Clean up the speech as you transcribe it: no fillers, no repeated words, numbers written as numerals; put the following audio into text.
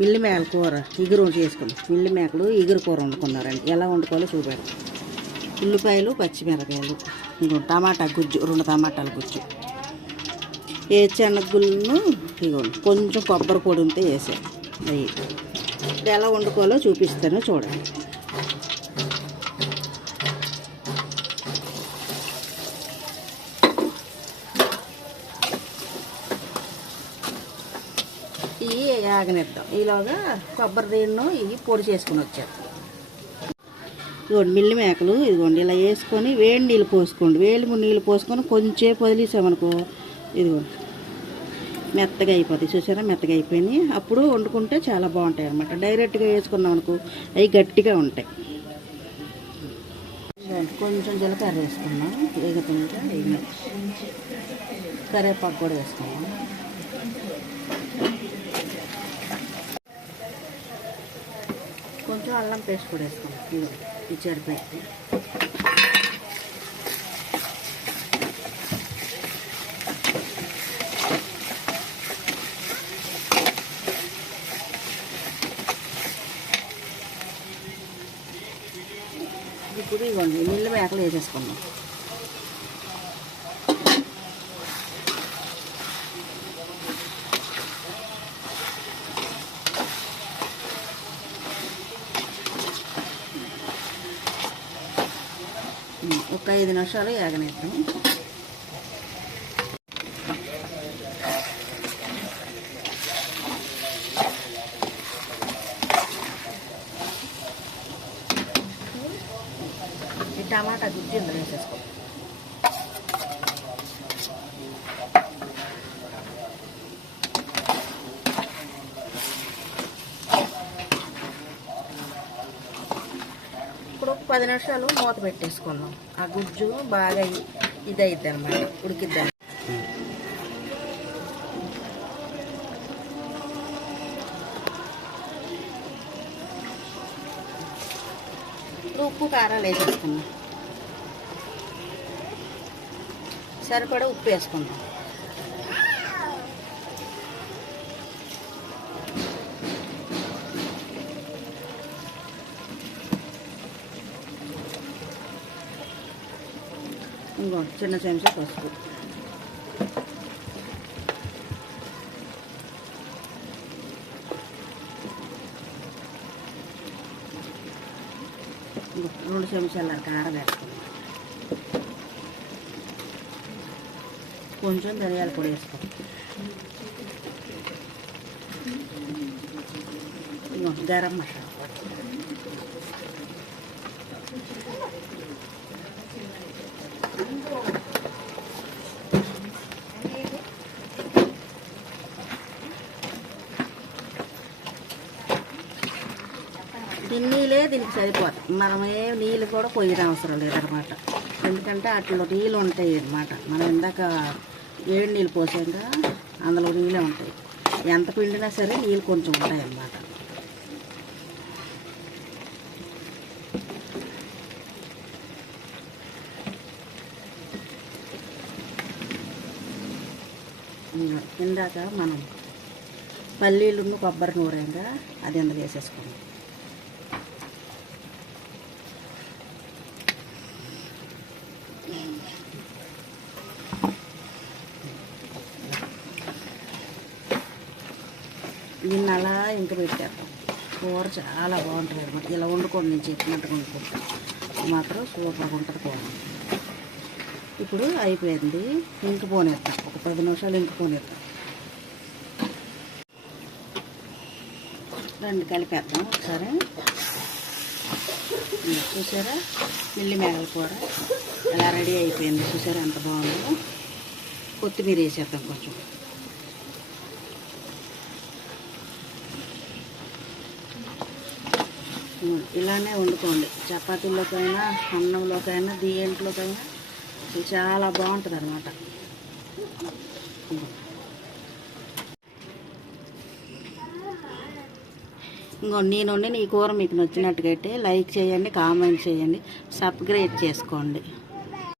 మిల్లి మేకల కూర ఇగురు చేసుకున్నాం. మిల్లి మేకలు ఇగురు కూర వండుకున్నారండి. ఎలా వండుకోవాలో చూపెడతాం. ఉల్లిపాయలు, పచ్చిమిరకాయలు, ఇగో టమాటా గుజ్జు, 2 టమాటాల గుజ్జు, శనగగుళ్ళను ఇగోండి, కొంచెం కొబ్బరి పొడి ఉంటే వేసాను. అవి ఇప్పుడు ఎలా వండుకోవాలో చూపిస్తాను చూడండి. ఇవి ఆగనిద్దాం. ఈలోగా కొబ్బరి దీన్ని ఇవి పొడి చేసుకుని వచ్చారు. ఇదిగోండి మిల్లి మేకలు, ఇదిగోండి ఇలా వేసుకొని వేడి నీళ్ళు పోసుకోండి. వేడి నీళ్ళు పోసుకొని కొంచెంసేపు వదిలేసామనుకో ఇదిగోండి మెత్తగా అయిపోతాయి. చూసారా, మెత్తగా అయిపోయినాయి. అప్పుడు వండుకుంటే చాలా బాగుంటాయి అన్నమాట. డైరెక్ట్గా వేసుకున్నాం అనుకో అవి గట్టిగా ఉంటాయి. కొంచెం జీలకర్ర వేసుకున్నాం, వేగుతుంటే కరివేపాకు కూడా వేసుకున్నాం. కొంచెం అల్లం పేస్ట్ కూడా వేసుకున్నాం. ఇది సరిపోయి ఇప్పుడు ఇవ్వండి మిల్లి మేకలు వేసేసుకున్నాం. ఒక 5 నిమిషాలు వేగనిద్దాం. ఈ టమాటా గుజ్జు ఇందులో వేసేసుకో. ఇప్పుడు 10 నిమిషాలు మూత పెట్టేసుకున్నాం. ఆ గుజ్జు బాగా ఇది అయిద్ది అన్నమాట, ఉడికిద్దాం. ఉప్పు కారాలు వేసేసుకున్నాం. సరిపడా ఉప్పు వేసుకున్నాం. ఇంకో చిన్న చెంచా పసుపు, ఇంకో 2 చెంచాల కారం వేసుకున్నాం. కొంచెం ధనియాల పొడి వేసుకోండి. ఇంకో గరం మసాలా, నీళ్ళే దీనికి సరిపోతుంది. మనమే నీళ్ళు కూడా పోయిన అవసరం లేదనమాట. ఎందుకంటే అట్లా నీళ్ళు ఉంటాయి అన్నమాట. మనం ఇందాక వేడి నీళ్ళు పోసాక అందులో నీళ్ళే ఉంటాయి. ఎంత పిండినా సరే నీళ్ళు కొంచెం ఉంటాయి అన్నమాట. ఇందాక మనం పల్లీలు కొబ్బరి నూరేగా అది అందులో వేసేసుకున్నాం. దీన్ని అలా ఇంక పెట్టేస్తాం. కూర చాలా బాగుంటుంది అనమాట. ఇలా వండుకోండి, నేను చెప్పినట్టుగా వండుకుంటాను మాత్రం సూపర్గా ఉంటుంది కూర. ఇప్పుడు అయిపోయింది. ఇంక పోనేస్తాం. ఒక 10 నిమిషాలు ఇంక పోనేస్తాం. రెండు కలిపేద్దాం ఒకసారి. చూసారా మిల్లి మేకల కూర ఎలా రెడీ అయిపోయింది. చూసారా ఎంత బాగుందో. కొత్తిమీర వేసేద్దాం కొంచెం. ఇలానే వండుకోండి. చపాతీలోకైనా, అన్నంలోకైనా, దేంట్లోకైనా చాలా బాగుంటుంది అనమాట. ఇంకో నేను వండిన ఈ కూర మీకు నచ్చినట్టుగైతే లైక్ చేయండి, కామెంట్ చేయండి, సబ్స్క్రైబ్ చేసుకోండి.